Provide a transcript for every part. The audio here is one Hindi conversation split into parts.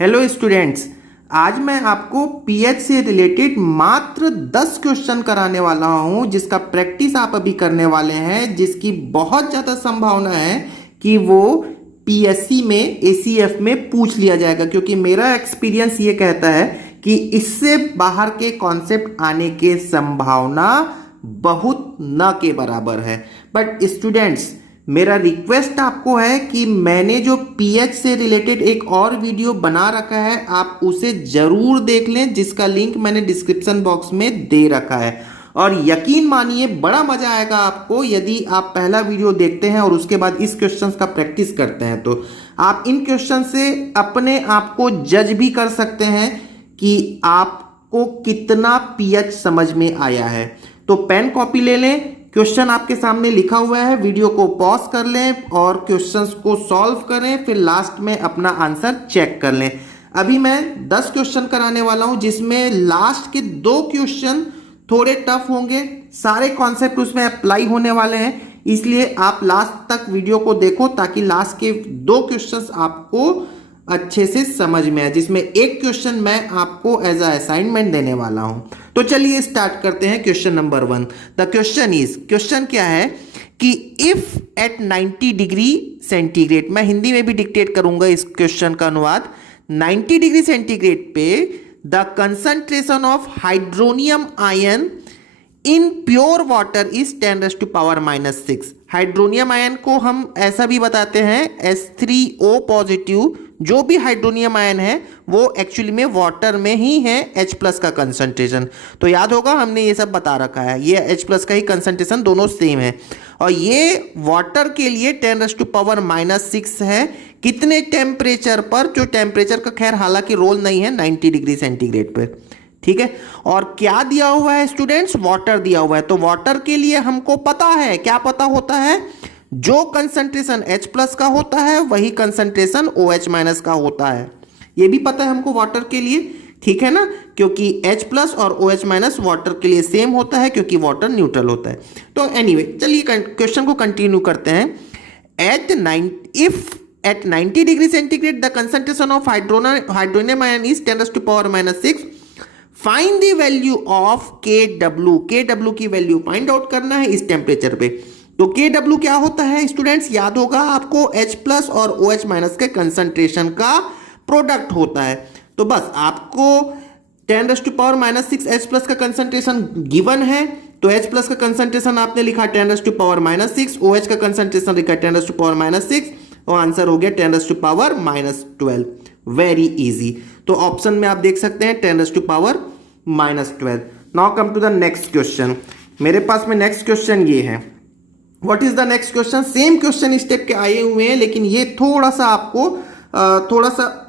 हेलो स्टूडेंट्स, आज मैं आपको पीएच से रिलेटेड मात्र 10 क्वेश्चन कराने वाला हूं, जिसका प्रैक्टिस आप अभी करने वाले हैं, जिसकी बहुत ज़्यादा संभावना है कि वो पीएससी में एसीएफ में पूछ लिया जाएगा, क्योंकि मेरा एक्सपीरियंस ये कहता है कि इससे बाहर के कॉन्सेप्ट आने के संभावना बहुत न के बराबर है। बट स्टूडेंट्स, मेरा रिक्वेस्ट आपको है कि मैंने जो पीएच से रिलेटेड एक और वीडियो बना रखा है, आप उसे जरूर देख लें, जिसका लिंक मैंने डिस्क्रिप्शन बॉक्स में दे रखा है। और यकीन मानिए बड़ा मजा आएगा आपको यदि आप पहला वीडियो देखते हैं और उसके बाद इस क्वेश्चन का प्रैक्टिस करते हैं। तो आप इन क्वेश्चन से अपने आप को जज भी कर सकते हैं कि आपको कितना पीएच समझ में आया है। तो पेन कॉपी ले लें, क्वेश्चन आपके सामने लिखा हुआ है, वीडियो को पॉज कर लें और क्वेश्चंस को सॉल्व करें, फिर लास्ट में अपना आंसर चेक कर लें। अभी मैं 10 क्वेश्चन कराने वाला हूं, जिसमें लास्ट के 2 क्वेश्चन थोड़े टफ होंगे। सारे कॉन्सेप्ट उसमें अप्लाई होने वाले हैं, इसलिए आप लास्ट तक वीडियो को देखो ताकि लास्ट के 2 क्वेश्चंस आपको अच्छे से समझ में आए, जिसमें एक क्वेश्चन मैं आपको एज अ असाइनमेंट देने वाला हूं। तो चलिए स्टार्ट करते हैं। Question number 1। The question is, question क्या है कि इफ एट 90 डिग्री सेंटीग्रेड, मैं हिंदी में भी डिक्टेट करूंगा इस क्वेश्चन का अनुवाद। 90 डिग्री सेंटीग्रेड पे the concentration of hydronium ion in pure water is 10⁻⁻⁶। Hydronium ion को हम ऐसा भी बताते हैं H3O पॉजिटिव। जो भी हाइड्रोनियम आयन है वो एक्चुअली में वाटर में ही है H+ का कंसंट्रेशन। तो याद होगा हमने ये सब बता रखा है, ये H+ का ही कंसंट्रेशन, दोनों सेम है। और ये वाटर के लिए 10⁻⁻⁶ है। कितने टेम्परेचर पर? जो टेम्परेचर का खैर हालांकि रोल नहीं है 90 डिग्री सेंटीग्रेड पे, ठीक है। और क्या दिया हुआ है स्टूडेंट्स? वाटर दिया हुआ है। तो वाटर के लिए हमको पता है, क्या पता होता है? जो कंसंट्रेशन H+ का होता है वही कंसंट्रेशन OH- का होता है। ये भी पता है हमको वाटर के लिए, ठीक है ना, क्योंकि H+ और OH- वाटर के लिए सेम होता है, क्योंकि वाटर न्यूट्रल होता है। तो एनीवे, चलिए क्वेश्चन को कंटिन्यू करते हैं। If at 90 degree centigrade the concentration of hydronium ion is 10⁻⁻⁶। Find the value of KW। KW की वैल्यू फाइंड आउट करना है इस टेम्परेचर पे। तो KW क्या होता है स्टूडेंट्स? याद होगा आपको, H+ और OH- के कंसंट्रेशन का प्रोडक्ट होता है। तो बस आपको 10⁻⁶ H+ का कंसंट्रेशन गिवन है, तो H+ का कंसंट्रेशन आपने लिखा 10⁻⁻⁶, OH का कंसंट्रेशन लिखा 10⁻⁻⁶, और आंसर हो गया 10⁻12। Very easy. तो ऑप्शन में आप देख सकते हैं 10⁻12। Now come to the next question. मेरे पास में नेक्स्ट क्वेश्चन ये है। What is the next question? Same question इस टाइप के आए हुए हैं, लेकिन ये थोड़ा सा आपको थोड़ा सा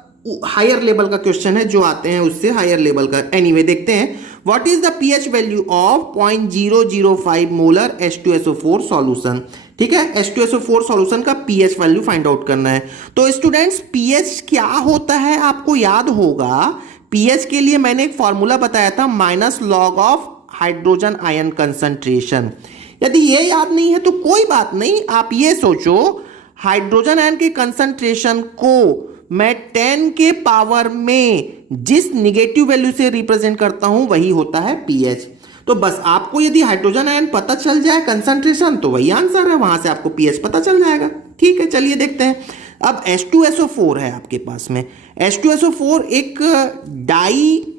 हायर लेवल का क्वेश्चन है, जो आते हैं उससे हायर लेवल का। एनीवे, देखते हैं। What is the pH value of 0.005 molar H2SO4 solution? ठीक है, H2SO4 सॉल्यूशन का पीएच वैल्यू फाइंड आउट करना है। तो स्टूडेंट्स, पीएच क्या होता है आपको याद होगा। पीएच के लिए मैंने एक फॉर्मूला बताया था, -log of hydrogen ion concentration. यदि ये याद नहीं है तो कोई बात नहीं, आप ये सोचो, हाइड्रोजन आयन के कंसंट्रेशन को मैं 10 के पावर में जिस निगेटिव वैल्यू से रिप्रेजेंट करता हूं वही होता है पीएच। तो बस आपको यदि हाइड्रोजन आयन पता चल जाए कंसंट्रेशन, तो वही आंसर है, वहां से आपको पीएच पता चल जाएगा। ठीक है, चलिए देखते हैं। अब H2SO4 है आपके पास में। H2SO4 एक डाई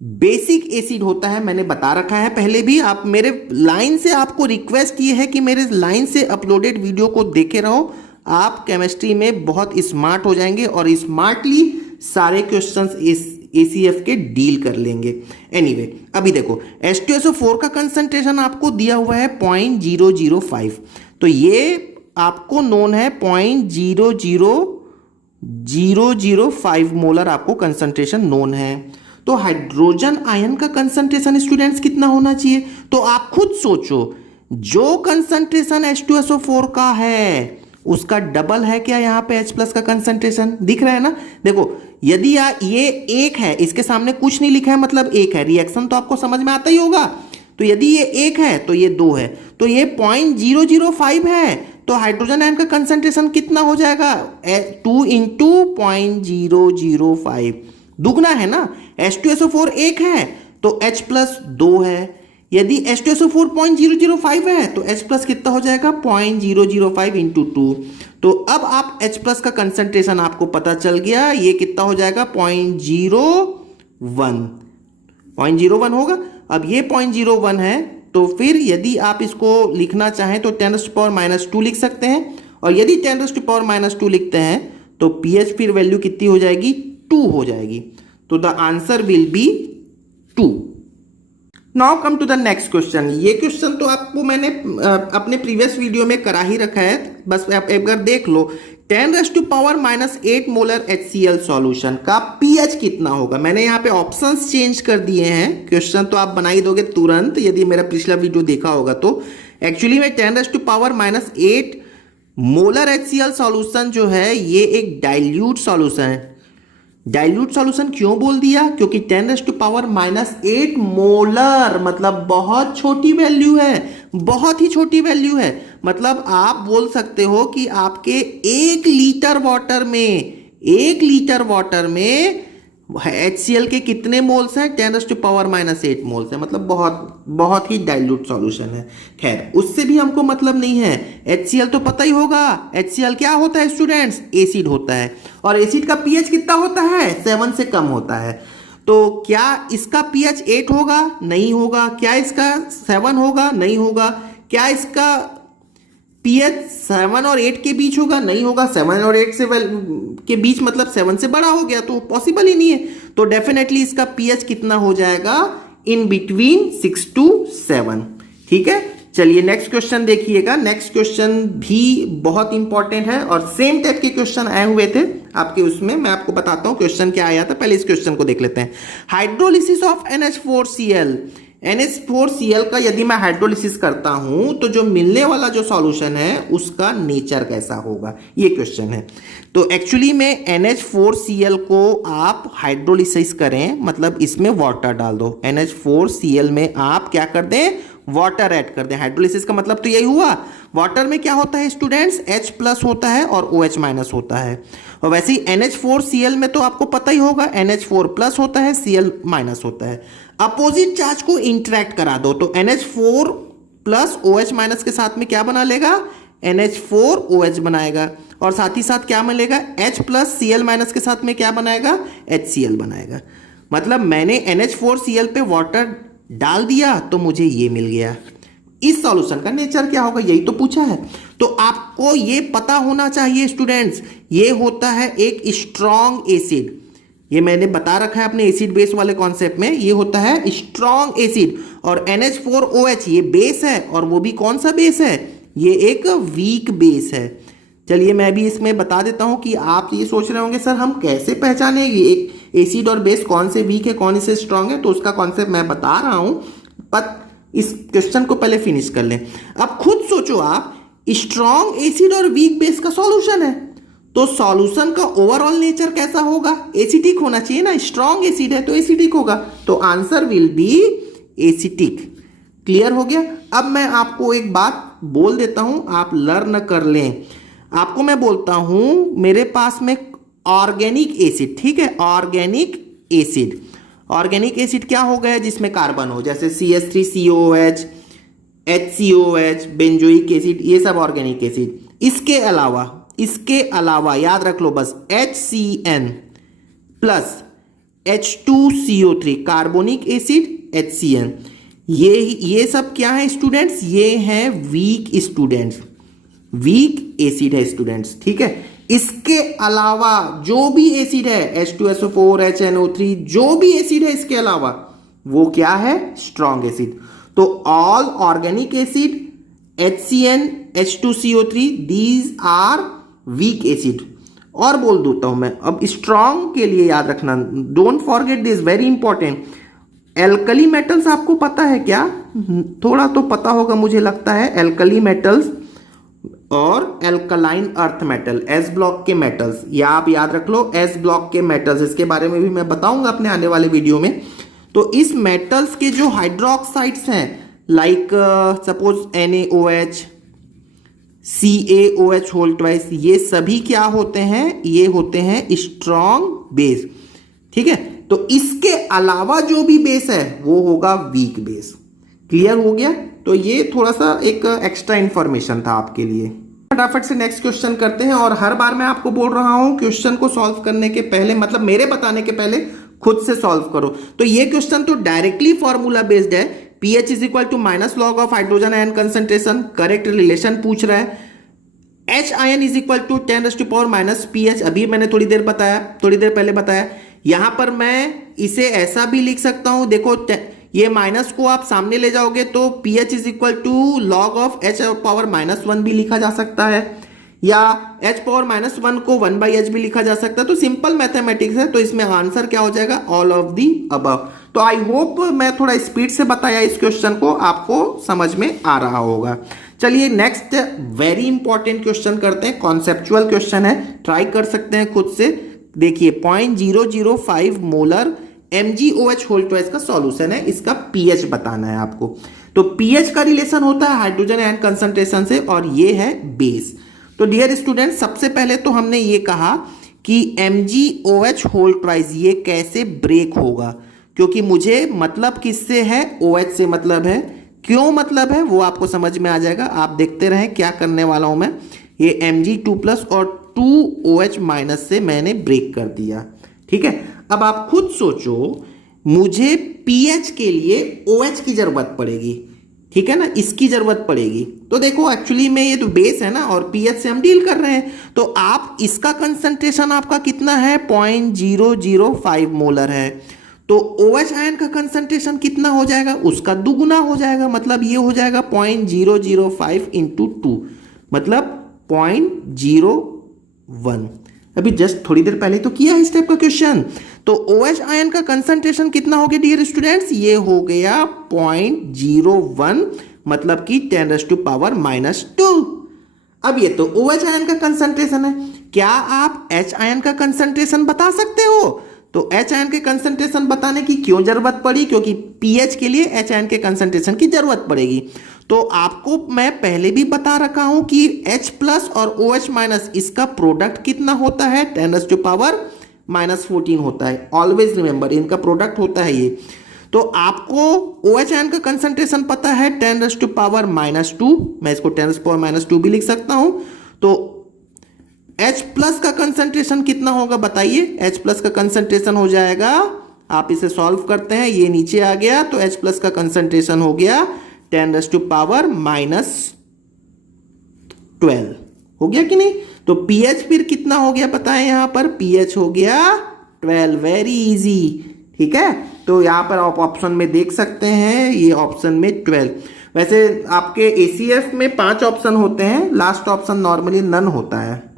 बेसिक एसिड होता है, मैंने बता रखा है पहले भी। आप मेरे लाइन से, आपको रिक्वेस्ट ये है कि मेरे लाइन से अपलोडेड वीडियो को देखे रहो। आप केमिस्ट्री में बहुत स्मार्ट हो जाएंगे और स्मार्टली सारे क्वेश्चंस एसीएफ के डील कर लेंगे। एनीवे, अभी देखो, H2SO4 का कंसंट्रेशन आपको दिया हुआ है 0.005। तो ये आपको नोन है 0.00005 मोलर, आपको कंसंट्रेशन नोन है। तो हाइड्रोजन आयन का कंसंट्रेशन स्टूडेंट्स कितना होना चाहिए? तो आप खुद सोचो, जो कंसंट्रेशन H2SO4 का है उसका डबल है क्या यहाँ पे H+ का कंसंट्रेशन? दिख रहा है ना? देखो, यदि ये 1 है, इसके सामने कुछ नहीं लिखा है मतलब 1 है, रिएक्शन तो आपको समझ में आता ही होगा। तो यदि ये 1 है तो ये 2 है, तो ये 0.005 है, तो हाइड्रोजन आयन का कंसंट्रेशन कितना हो जाएगा? 2 इंटू 0.005, दुगना है ना। H2SO4 एक है तो H प्लस 2 है। यदि H2SO4 0.005 है तो H प्लस कितना हो जाएगा? 0.005 इंटू 2। तो अब आप H प्लस का कंसंट्रेशन आपको पता चल गया, ये कितना हो जाएगा? 0.01 होगा। अब ये 0.01 है, तो फिर यदि आप इसको लिखना चाहें तो 10⁻⁻2 लिख सकते हैं, और यदि 10⁻⁻2 लिखते हैं तो pH फिर वैल्यू कितनी हो जाएगी? 2 हो जाएगी। तो the answer will be 2। Now come to the next question. ये क्वेश्चन तो आपको मैंने अपने प्रीवियस वीडियो में करा ही रखा है, बस आप एक बार देख लो। 10⁻⁻8 मोलर HCl सॉल्यूशन का pH कितना होगा? मैंने यहाँ पे ऑप्शंस चेंज कर दिए हैं। क्वेश्चन तो आप बना ही दोगे तुरंत यदि मेरा पिछला वीडियो देखा होगा तो। एक्चुअली में 10⁻8 मोलर HCl सॉल्यूशन जो है ये एक डाइल्यूट सॉल्यूशन है। डाइल्यूट सॉल्यूशन क्यों बोल दिया? क्योंकि 10⁻8 मोलर मतलब बहुत छोटी वैल्यू है, बहुत ही छोटी वैल्यू है। मतलब आप बोल सकते हो कि आपके 1 लीटर वाटर में HCl के कितने मोल्स हैं? 10⁻8 मोल्स है। मतलब बहुत बहुत ही डाइल्यूट सॉल्यूशन है। खैर, उससे भी हमको मतलब नहीं है। HCl तो पता ही होगा। HCl क्या होता है स्टूडेंट्स? एसिड होता है, और एसिड का pH कितना होता है? 7 से कम होता है। तो क्या इसका pH 8 होगा? नहीं होगा। क्या इसका 7 होगा? नहीं होगा। क्या इसका pH 7 और 8 के बीच होगा? नहीं होगा। 7 और 8 से के बीच मतलब 7 से बड़ा हो गया, तो पॉसिबल ही नहीं है। तो डेफिनेटली इसका pH कितना हो जाएगा? In between 6 to 7। ठीक है, चलिए नेक्स्ट क्वेश्चन देखिएगा। नेक्स्ट क्वेश्चन भी बहुत इंपॉर्टेंट है और सेम टाइप के क्वेश्चन आए हुए थे आपके उसमें। मैं आपको बताता हूं क्वेश्चन क्या आया था। पहले इस क्वेश्चन को देख लेते हैं। Hydrolysis of NH4Cl। NH4Cl का यदि मैं हाइड्रोलिसिस करता हूं तो जो मिलने वाला जो सॉल्यूशन है उसका नेचर कैसा होगा, ये क्वेश्चन है। तो एक्चुअली में NH4Cl को आप हाइड्रोलिसिस करें, मतलब इसमें वाटर डाल दो। NH4Cl में आप क्या कर दें? वाटर ऐड कर दें। हाइड्रोलिसिस का मतलब तो यही हुआ। वाटर में क्या होता है स्टूडेंट्स? H प्लस होता है और OH माइनस होता है। और वैसे ही NH4Cl में तो आपको पता ही होगा, NH4 प्लस होता है, Cl माइनस होता है। अपोजिट चार्ज को इंटरेक्ट करा दो तो NH4 प्लस OH माइनस के साथ में क्या बना लेगा? NH4OH बनाएगा। और साथ ही साथ क्या मिलेगा? H प्लस Cl माइनस के साथ में क्या बनाएगा? HCl बनाएगा। मतलब मैंने NH4Cl पे वाटर डाल दिया तो मुझे ये मिल गया। इस सॉल्यूशन का नेचर क्या होगा, यही तो पूछा है। तो आपको ये पता होना चाहिए स्टूडेंट्स, ये होता है एक स्ट्रॉन्ग एसिड। ये मैंने बता रखा है अपने एसिड बेस वाले कॉन्सेप्ट में। ये होता है स्ट्रॉन्ग एसिड, और NH4OH ये बेस है, और वो भी कौन सा बेस है? ये एक वीक बेस है। चलिए मैं भी इसमें बता देता हूं कि आप ये सोच रहे होंगे सर हम कैसे पहचानेंगे एक एसिड और बेस, कौन से वीक है कौन से स्ट्रॉन्ग है। तो उसका कॉन्सेप्ट मैं बता रहा हूं, पर इस क्वेश्चन को पहले फिनिश कर लें। अब खुद सोचो आप, स्ट्रॉन्ग एसिड और वीक बेस का सॉल्यूशन है, तो सॉल्यूशन का ओवरऑल नेचर कैसा होगा? एसिडिक होना चाहिए ना। स्ट्रॉन्ग एसिड है तो एसिडिक होगा। तो answer will B acidic. Clear हो गया? अब मैं आपको एक बात बोल देता हूं, आप लर्न कर लें। आपको मैं बोलता हूं मेरे पास में ऑर्गेनिक एसिड, ठीक है, ऑर्गेनिक एसिड। ऑर्गेनिक एसिड क्या हो गया? जिसमें कार्बन हो, जैसे CH3COOH, HCOH, बेंजोइक एसिड, ये सब ऑर्गेनिक एसिड। इसके अलावा याद रख लो बस, HCN plus H2CO3 carbonic acid, HCN, ये सब क्या है स्टूडेंट्स? ये हैं वीक स्टूडेंट्स, वीक एसिड है स्टूडेंट्स। ठीक है, इसके अलावा जो भी एसिड है H2SO4, HNO3, जो भी एसिड है इसके अलावा, वो क्या है? Strong acid. तो all organic acid, HCN, H2CO3, these are weak acid. और बोल देता हूं मैं अब स्ट्रॉन्ग के लिए, याद रखना, don't forget this, very important. Alkali metals आपको पता है क्या? थोड़ा तो पता होगा मुझे लगता है। एल्कली मेटल्स और alkaline earth metal, S block के मेटल्स, या आप याद रख लो एस ब्लॉक के मेटल्स, इसके बारे में भी मैं बताऊंगा अपने आने वाले वीडियो में। तो इस मेटल्स के जो हाइड्रोक्साइड्स हैं, like suppose NaOH, CaOH whole twice, ये सभी क्या होते हैं, ये होते हैं स्ट्रॉन्ग बेस। ठीक है, तो इसके अलावा जो भी बेस है वो होगा वीक बेस। क्लियर हो गया? तो ये थोड़ा सा एक एक्स्ट्रा इंफॉर्मेशन था आपके लिए। फटाफट से नेक्स्ट क्वेश्चन करते हैं। और हर बार मैं आपको बोल रहा हूं क्वेश्चन को सॉल्व करने के पहले, मतलब मेरे बताने के पहले खुद से सॉल्व करो। तो ये क्वेश्चन तो डायरेक्टली फॉर्मूला बेस्ड है। pH is equal to minus log of hydrogen ion concentration, correct relation पूछ रहा है। H ion is equal to 10⁻⁻ pH, अभी मैंने थोड़ी देर पहले बताया। यहां पर मैं इसे ऐसा भी लिख सकता हूं, देखो ये माइनस को आप सामने ले जाओगे तो pH is equal to log of H⁻⁻1 भी लिखा जा सकता है, या H⁻⁻1 को 1/h भी लिखा जा सकता है। तो सिंपल मैथमेटिक्स है, तो इसमें आंसर क्या हो जाएगा, ऑल ऑफ दी अबव। तो आई होप मैं थोड़ा स्पीड से बताया इस क्वेश्चन को, आपको समझ में आ रहा होगा। चलिए नेक्स्ट वेरी इंपॉर्टेंट क्वेश्चन करते हैं, कॉन्सेप्चुअल क्वेश्चन है, ट्राई कर सकते हैं खुद से। देखिए 0.005 मोलर MgOH होल ट्वाइस का सॉल्यूशन है, इसका pH बताना है आपको। तो pH का रिलेशन होता है हाइड्रोजन आयन कंसंट्रेशन से, और ये है बेस। तो डियर स्टूडेंट, सबसे पहले तो हमने ये कहा कि MgOH होल ट्वाइस ये कैसे ब्रेक होगा, क्योंकि मुझे मतलब किससे है, OH से मतलब है। क्यों मतलब है वो आपको समझ में आ जाएगा, आप देखते रहें क्या करने वाला हूं मैं। ये Mg2+ और 2OH- से मैंने ब्रेक कर दिया। ठीक है, अब आप खुद सोचो, मुझे pH के लिए OH की जरूरत पड़ेगी, ठीक है ना, इसकी जरूरत पड़ेगी। तो देखो एक्चुअली में ये तो बेस है ना, और pH से हम डील कर रहे हैं। तो आप इसका कंसंट्रेशन आपका कितना है, 0.005 मोलर है। तो OH आयन का कंसंट्रेशन कितना हो जाएगा, उसका दुगुना हो जाएगा, मतलब ये हो जाएगा 0.005 इंटू 2, मतलब 0.01। अभी जस्ट थोड़ी देर पहले तो किया इस टाइप का क्वेश्चन। तो OH आयन का कंसंट्रेशन कितना हो गया डियर स्टूडेंट्स, ये हो गया 0.01, मतलब कि 10⁻⁻²। अब ये तो OH आयन का कंसंट्रेशन है, क्या आप H आयन का कंसंट्रेशन बता सकते हो? तो H आयन के कंसंट्रेशन बताने की क्यों जरूरत पड़ी, क्योंकि pH के लिए H आयन के कंसंट्रेशन की जरूरत पड़ेगी। तो आपको मैं पहले भी बता रखा हूं कि H+ और OH- इसका प्रोडक्ट कितना होता है, 10⁻⁻14 होता है। ऑलवेज रिमेंबर, इनका प्रोडक्ट होता है ये। तो आपको OH आयन का कंसंट्रेशन पता है 10⁻⁻², मैं इसको 10⁻⁻² भी लिख सकता हूं। तो H+ का कंसंट्रेशन कितना होगा बताइए, H+ का कंसंट्रेशन हो जाएगा, आप इसे सॉल्व करते हैं, ये नीचे आ गया, तो H+ का कंसंट्रेशन हो गया 10⁻⁻12 हो गया कि नहीं। तो pH फिर कितना हो गया बताएं, यहां पर pH हो गया 12, वेरी इजी। ठीक है, तो यहां पर आप ऑप्शन में देख सकते हैं, ये ऑप्शन में 12। वैसे आपके ACF में 5 ऑप्शन होते हैं, लास्ट ऑप्शन नॉर्मली नन होता है।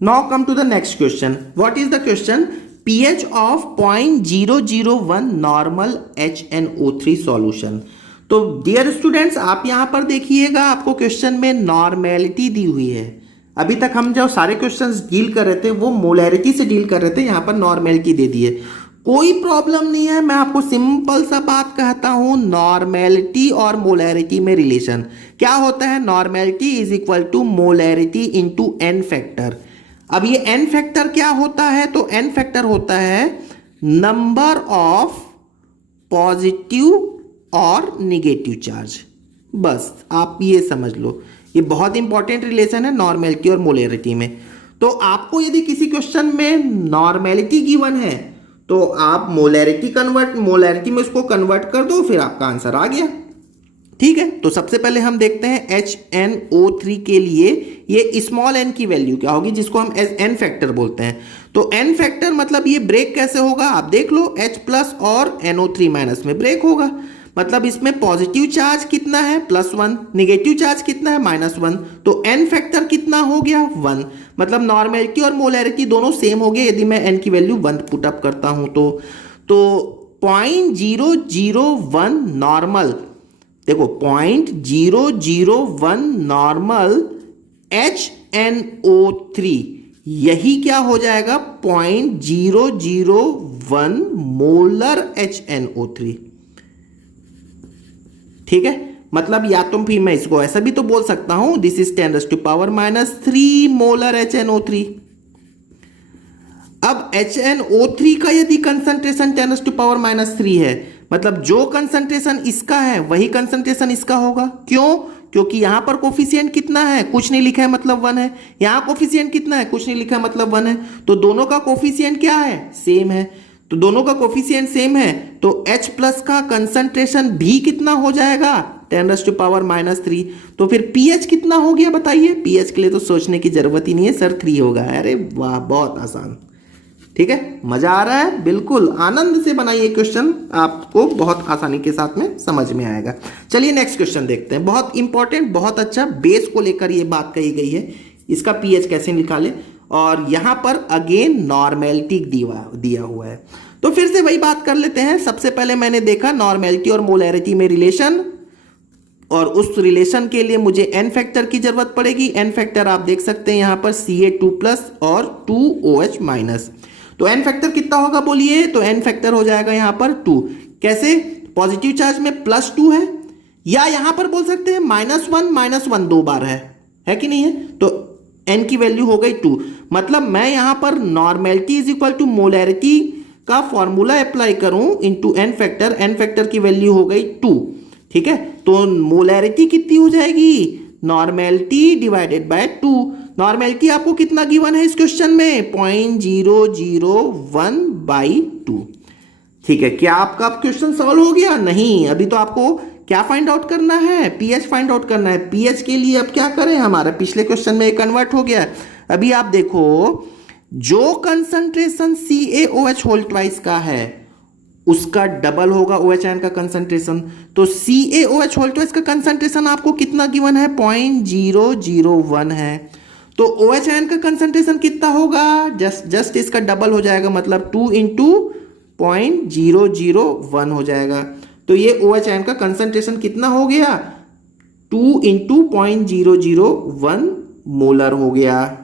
Now come to the next question. What is the question, pH of 0.001 normal HNO3 solution. तो डियर स्टूडेंट्स, आप यहां पर देखिएगा, आपको क्वेश्चन में नॉर्मेलिटी दी हुई है। अभी तक हम जो सारे क्वेश्चंस डील कर रहे थे वो मोलैरिटी से डील कर रहे थे, यहां पर नॉर्मेलिटी दे दी है। कोई प्रॉब्लम नहीं है, मैं आपको सिंपल सा बात कहता हूं, नॉर्मेलिटी और मोलैरिटी में रिलेशन क्या होता है, normality is equal to molarity into n factor. अब ये n फैक्टर क्या होता है, तो n फैक्टर होता है नंबर ऑफ पॉजिटिव और निगेटिव चार्ज। बस आप ये समझ लो, ये बहुत इंपॉर्टेंट रिलेशन है नॉर्मेलिटी और मोलैरिटी में। तो आपको यदि किसी क्वेश्चन में नॉर्मेलिटी गिवन है तो आप मोलैरिटी में उसको कन्वर्ट कर दो, फिर आपका आंसर आ गया। ठीक है, तो सबसे पहले हम देखते हैं HNO3 के लिए ये स्मॉल n की वैल्यू क्या होगी, जिसको हम n फैक्टर बोलते हैं। तो n फैक्टर मतलब ये ब्रेक कैसे होगा, आप देख लो, H+ और NO3- में ब्रेक होगा। मतलब इसमें पॉजिटिव चार्ज कितना है, +1, निगेटिव चार्ज कितना है, -1। तो n फैक्टर कितना हो गया, 1। मतलब नॉर्मेलिटी और मोलैरिटी दोनों सेम हो गए। यदि मैं n की वैल्यू 1 पुट अप करता हूं तो 0.001 नॉर्मल, देखो 0.001 नॉर्मल HNO3, यही क्या हो जाएगा 0.001 मोलर HNO3। ठीक है, मतलब या तो फिर मैं इसको ऐसा भी तो बोल सकता हूं, दिस इज 10⁻³ मोलर HNO3। अब HNO3 का यदि कंसंट्रेशन 10⁻³ है, मतलब जो कंसंट्रेशन इसका है वही कंसंट्रेशन इसका होगा। क्यों? क्योंकि यहां पर कोफिशिएंट कितना है, कुछ नहीं लिखा है, मतलब 1 है। यहां कोफिशिएंट कितना है, कुछ नहीं लिखा है, मतलब 1 है। तो दोनों का कोफिशिएंट क्या है, सेम है। तो दोनों का कोफिशिएंट सेम है, तो H प्लस का कंसंट्रेशन भी कितना हो जाएगा, 10⁻³ तो फिर pH कितना हो गया बताइए। pH के लिए तो सोचने की जरूरत ही नहीं है सर, 3 होगा। अरे वाह, बहुत आसान। ठीक है, मजा आ रहा है, बिल्कुल आनंद से बनाइए क्वेश्चन, आपको बहुत आसानी के साथ में समझ में आएगा। चलिए नेक्स्ट क्वेश्चन देखते हैं। बहुत इंपॉर्टेंट, बहुत अच्छा, बेस को लेकर ये बात कही गई है, इसका पीएच कैसे निकाले। और यहां पर अगेन नॉर्मेलिटी दिया हुआ है, तो फिर से वही बात कर लेते हैं। सबसे पहले मैंने देखा नॉर्मेलिटी और मोलैरिटी में रिलेशन, और उस रिलेशन के लिए मुझे एन फैक्टर की जरूरत पड़ेगी। एन फैक्टर आप देख सकते हैं यहां पर Ca2+ और 2OH-। तो एन फैक्टर कितना होगा बोलिए, तो एन फैक्टर हो जाएगा यहां पर 2। कैसे, पॉजिटिव चार्ज में +2 है, या यहां पर बोल सकते हैं -1 दो बार है कि नहीं है, तो एन की वैल्यू हो गई 2। मतलब मैं यहां पर normality is equal to molarity का फॉर्मूला अप्लाई करूं into N factor, N factor की वैल्यू हो गई 2। ठीक है, तो मोलैरिटी कितनी हो जाएगी, नॉर्मेलिटी डिवाइडेड बाय 2। नॉर्मेलिटी आपको कितना गिवन है इस क्वेश्चन में, 0.001/2। ठीक है, क्या आपका क्वेश्चन सॉल्व हो गया? नहीं, अभी तो आपको क्या फाइंड आउट करना है, पीएच फाइंड आउट करना है। पीएच के लिए अब क्या करें, हमारा पिछले क्वेश्चन में कन्वर्ट हो गया। अभी आप देखो, जो कंसंट्रेशन CaOH का है उसका डबल होगा OH आयन का कंसंट्रेशन। तो CaOH का कंसंट्रेशन आपको कितना गिवन है, 0.001 है। तो OH आयन का कंसंट्रेशन कितना होगा, जस्ट इसका डबल हो जाएगा, मतलब 2 × 0.001 हो जाएगा। तो ये OH आयन का कंसंट्रेशन कितना हो गया, 2 × 0.001 मोलर हो गया।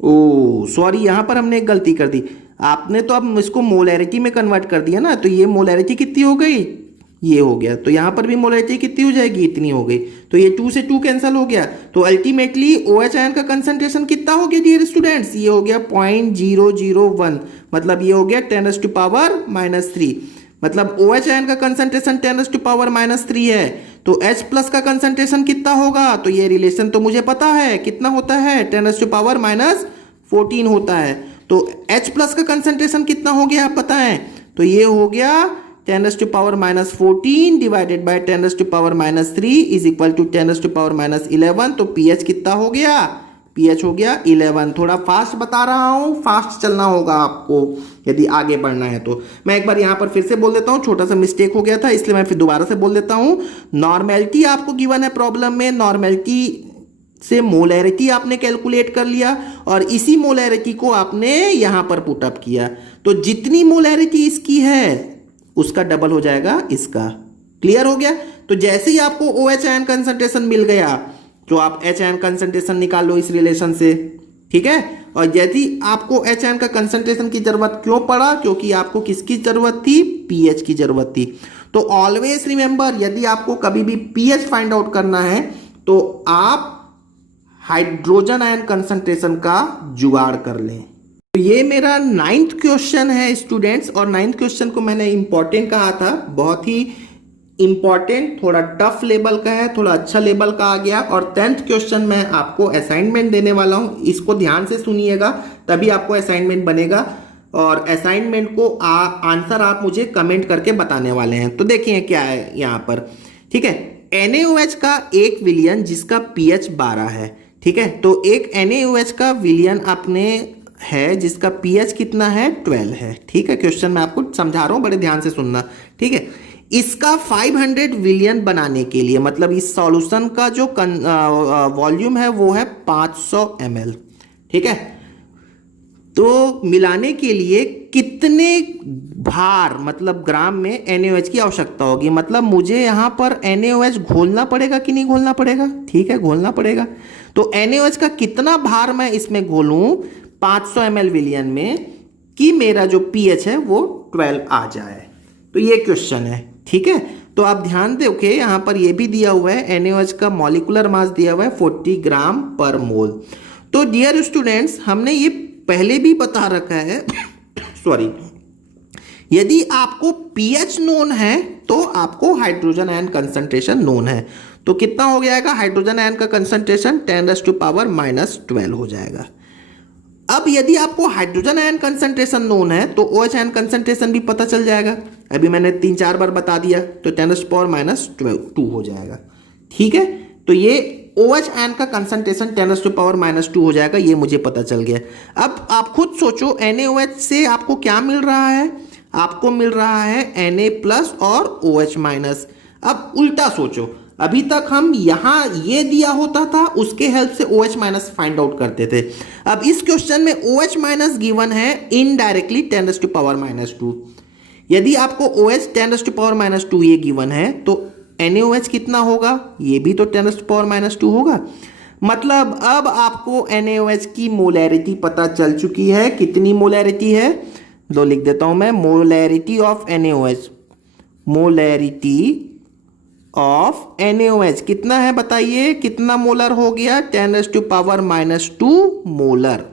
ओ सॉरी, यहां पर हमने एक गलती कर दी, आपने तो अब इसको मोलैरिटी में कन्वर्ट कर दिया ना, तो ये मोलैरिटी कितनी हो गई, ये हो गया। तो यहां पर भी मोलैरिटी कितनी हो जाएगी, इतनी हो गई। तो ये 2 से 2 कैंसिल हो गया। तो अल्टीमेटली OH आयन का कंसंट्रेशन कितना हो गया डियर स्टूडेंट्स, ये हो गया 0.001, मतलब ये हो गया 10⁻³ मतलब OH आयन का कंसंट्रेशन 10⁻³ है। तो H प्लस का कंसंट्रेशन कितना होगा, तो ये रिलेशन तो मुझे पता है कितना होता है, 10⁻14 होता है। तो H प्लस का कंसंट्रेशन कितना हो गया आप बताएं, तो ये हो गया 10⁻14 divided by 10⁻³ is equal to 10⁻11। तो pH कितना हो गया, pH हो गया 11। थोड़ा फास्ट बता रहा हूं, फास्ट चलना होगा आपको यदि आगे बढ़ना है। तो मैं एक बार यहां पर फिर से बोल देता हूं, छोटा सा मिस्टेक हो गया था इसलिए मैं फिर दोबारा से बोल देता हूं। नॉर्मेलिटी आपको गिवन है प्रॉब्लम में, नॉर्मेलिटी से मोलैरिटी आपने कैलकुलेट कर लिया और इसी मोलैरिटी को आपने यहां पर पुट अप किया। तो जितनी मोलैरिटी इसकी है उसका डबल हो जाएगा इसका। क्लियर हो गया। तो जैसे ही आपको OH आयन कंसंट्रेशन मिल गया तो आप H आयन कंसंट्रेशन निकाल लो इस रिलेशन से। ठीक है, और यदि आपको H आयन का कंसंट्रेशन की जरूरत क्यों पड़ा, क्योंकि आपको किसकी जरूरत थी, pH की जरूरत थी। तो ऑलवेज रिमेंबर, यदि आपको कभी भी pH फाइंड आउट करना है तो आप हाइड्रोजन आयन कंसंट्रेशन का जुगाड़ कर लें। तो ये मेरा 9th क्वेश्चन है स्टूडेंट्स, और 9th क्वेश्चन को मैंने इंपॉर्टेंट कहा था, बहुत ही इंपॉर्टेंट, थोड़ा टफ लेवल का है, थोड़ा अच्छा लेवल का आ गया। और 10th क्वेश्चन मैं आपको असाइनमेंट देने वाला हूं, इसको ध्यान से सुनिएगा तभी आपको असाइनमेंट बनेगा। और असाइनमेंट को आंसर आप मुझे कमेंट करके बताने वाले हैं। तो देखिए क्या है यहाँ पर। ठीक है, NaOH का एक विलियन जिसका pH 12 है। ठीक है, तो एक NaOH का विलियन अपने है जिसका pH कितना है, 12 है। ठीक है, क्वेश्चन मैं आपको समझा रहा हूं, बड़े ध्यान से सुनना। ठीक है, इसका 500 विलियन बनाने के लिए, मतलब इस सॉल्यूशन का जो वॉल्यूम है वो है 500 ml। ठीक है, तो मिलाने के लिए कितने भार, मतलब ग्राम में NaOH की आवश्यकता होगी। मतलब मुझे यहां पर NaOH घोलना पड़ेगा कि नहीं घोलना पड़ेगा। ठीक है, घोलना पड़ेगा। तो NaOH का कितना भार मैं इसमें घोलूं 500 ml विलियन में कि मेरा जो pH है वो 12 आ जाए। तो ये क्वेश्चन है। ठीक है, तो आप ध्यान देखो यहाँ पर ये भी दिया हुआ है NaOH का मॉलिक्यूलर मास दिया हुआ है 40 ग्राम पर मोल। तो डियर स्टूडेंट्स, हमने ये पहले भी बता रखा है सॉरी, यदि आपको pH नोन है तो आपको हाइड्रोजन आयन कंसंट्रेशन नोन है। तो कितना हो जाएगा हाइड्रोजन आयन का कंसंट्रेशन 10⁻⁻12 हो जाएगा। अब यदि आपको हाइड्रोजन आयन कंसंट्रेशन नोन है तो OH आयन कंसंट्रेशन भी पता चल जाएगा। अभी मैंने 3-4 बार बता दिया तो 10⁻⁻2 हो जाएगा। ठीक है, तो ये OH आयन का कंसंट्रेशन 10⁻⁻2 हो जाएगा, ये मुझे पता चल गया। अब आप खुद सोचो NaOH से आपको क्या मिल रहा है, आपको मिल रहा है Na+ और OH-। अब उल्टा सोचो, अभी तक हम यहां ये दिया होता था उसके हेल्प से OH- फाइंड आउट करते थे। अब इस क्वेश्चन में OH- गिवन है इनडायरेक्टली 10⁻⁻2। यदि आपको OH 10⁻⁻2 ये गिवन है तो NaOH कितना होगा, ये भी तो 10⁻⁻2 होगा। मतलब अब आपको NaOH की मोलैरिटी पता चल चुकी है। कितनी मोलैरिटी है, तो लिख देता हूं मैं, molarity of NaOH, molarity of NaOH कितना है बताइए, कितना मोलर हो गया, 10⁻⁻2 मोलर।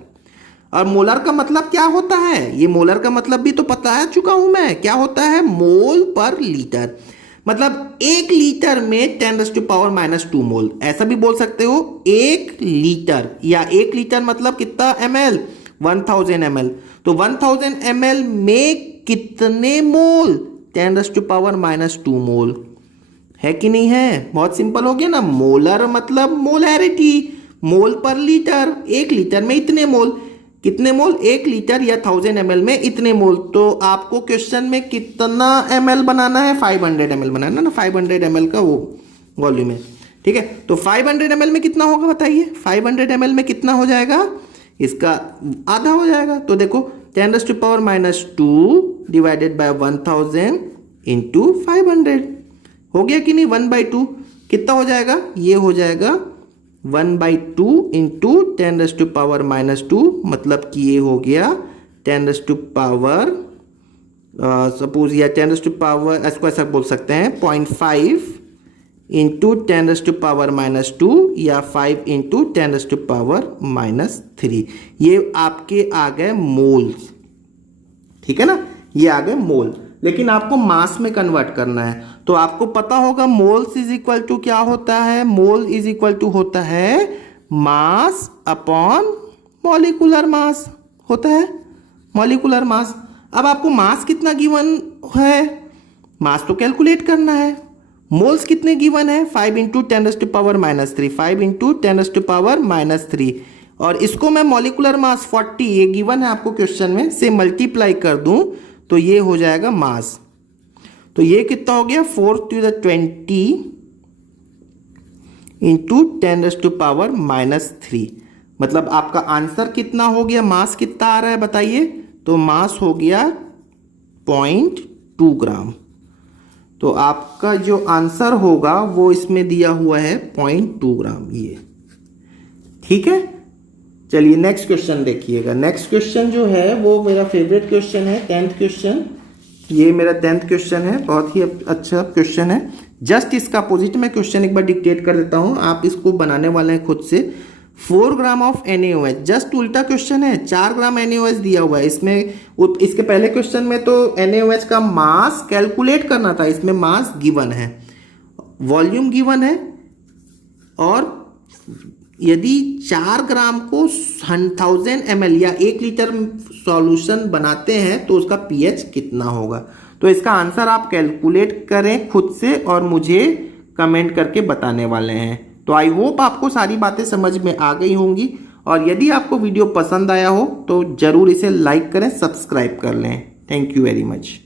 और मोलर का मतलब क्या होता है, ये मोलर का मतलब भी तो बता चुका हूं मैं, क्या होता है, मोल पर लीटर। मतलब 1 लीटर में 10⁻⁻2 मोल, ऐसा भी बोल सकते हो 1 लीटर, या 1 लीटर मतलब कितना ml, 1000 ml। तो 1000 ml में कितने मोल, 10⁻⁻2 मोल, है कि नहीं है। बहुत सिंपल हो गया ना, मोलर मतलब मोलैरिटी, मोल पर लीटर, 1 लीटर में इतने मोल, कितने मोल, 1 लीटर या 1000 ml में इतने मोल। तो आपको क्वेश्चन में कितना ml बनाना है, 500 ml बनाना ना, 500 ml का वो वॉल्यूम है। ठीक है, तो 500 ml में कितना होगा बताइए, 500 ml में कितना हो जाएगा, इसका आधा हो जाएगा। तो देखो 10⁻⁻2 डिवाइडेड बाय 1000 इंटू 500 हो गया कि नहीं, 1/2 कितना हो जाएगा, ये हो जाएगा 1/2 इंटू 10⁻⁻2, मतलब कि ये हो गया 10 सपोज या 10 इसको ऐसा बोल सकते हैं 0.5 इंटू 10⁻⁻2 या 5 इंटू 10⁻⁻3। ये आपके आ गए मोल, ठीक है ना, ये आ गए मोल। लेकिन आपको मास में कन्वर्ट करना है, तो आपको पता होगा मोल्स इज इक्वल टू क्या होता है, मोल इज इक्वल टू होता है मास अपॉन मॉलिक्यूलर मास, होता है मॉलिक्यूलर मास। अब आपको मास कितना गिवन है, मास तो कैलकुलेट करना है। मोल्स कितने गिवन है, 5 इंटू 10⁻⁻3, 5 इंटू 10⁻⁻3, और इसको मैं मॉलिक्यूलर मास 40 ये गिवन है आपको क्वेश्चन में से मल्टीप्लाई कर दूं तो ये हो जाएगा मास। तो ये कितना हो गया, 4⁻20 इंटू 10⁻⁻3। मतलब आपका आंसर कितना हो गया, मास कितना आ रहा है बताइए, तो मास हो गया 0.2 ग्राम। तो आपका जो आंसर होगा वो इसमें दिया हुआ है 0.2 ग्राम, ये ठीक है। चलिए नेक्स्ट क्वेश्चन देखिएगा। नेक्स्ट क्वेश्चन जो है वो मेरा फेवरेट क्वेश्चन है, 10th क्वेश्चन। ये मेरा 10th क्वेश्चन है, बहुत ही अच्छा क्वेश्चन है। जस्ट इसका अपोजिट में क्वेश्चन एक बार डिक्टेट कर देता हूं, आप इसको बनाने वाले हैं खुद से। 4 ग्राम ऑफ NaOH, जस्ट उल्टा क्वेश्चन है, 4 ग्राम NaOH दिया हुआ है। इसमें इसके पहले क्वेश्चन में तो NaOH का मास कैलकुलेट करना था, इसमें मास गिवन है, वॉल्यूम गिवन है, और यदि 4 ग्राम को 1000 ml या 1 लीटर सॉल्यूशन बनाते हैं तो उसका pH कितना होगा। तो इसका आंसर आप कैलकुलेट करें खुद से और मुझे कमेंट करके बताने वाले हैं। तो आई होप आपको सारी बातें समझ में आ गई होंगी, और यदि आपको वीडियो पसंद आया हो तो ज़रूर इसे लाइक करें, सब्सक्राइब कर लें। Thank you very much.